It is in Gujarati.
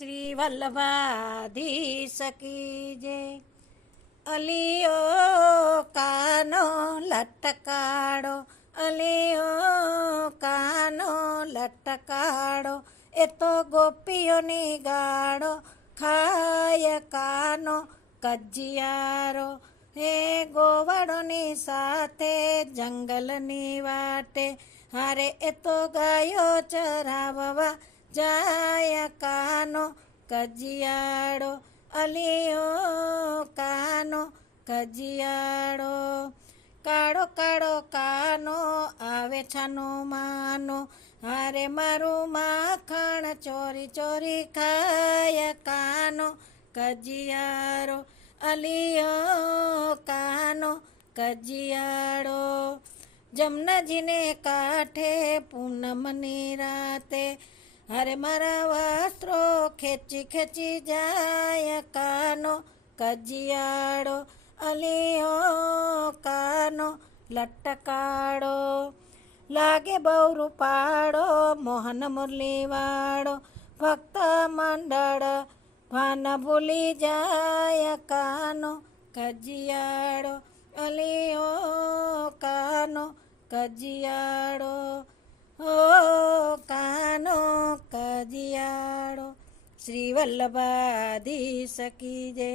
શ્રી વલ્લભાધીશ કી જે અલિયો કાનો લટકાડો અલિયો કાનો લટકાડો એ તો ગોપીઓની ગાડો ખાય કાનો કજિયારો હે ગોવાળોની સાથે જંગલની વાટે હારે એ તો ગાયો ચરાવવા જાય કાનો કજિયાળો અલિયો કાનો, કજિયાળો, કાળો કાળો કાનો, આવે છાનો માનો. હારે મારું માખણ ચોરી ચોરી ખાય કાનો. કજિયારો અલિયો કાનો, કજિયાળો. જમનાજીને કાંઠે પૂનમની રાતે હરે મારા વસ્ત્રો ખેંચી ખેંચી જાય કાનો, કજિયાળો, અલીઓ કાનો લટકાડો લાગે બહુ રૂપાળો, મોહન મુરલીવાળો. ભક્ત મંડળ ભાન ભૂલી જાય કાનો, કજિયાળો, અલીઓ કાનો, કજિયાળો. કજિયાળો શ્રી વલ્લભાધીશ સકી જય.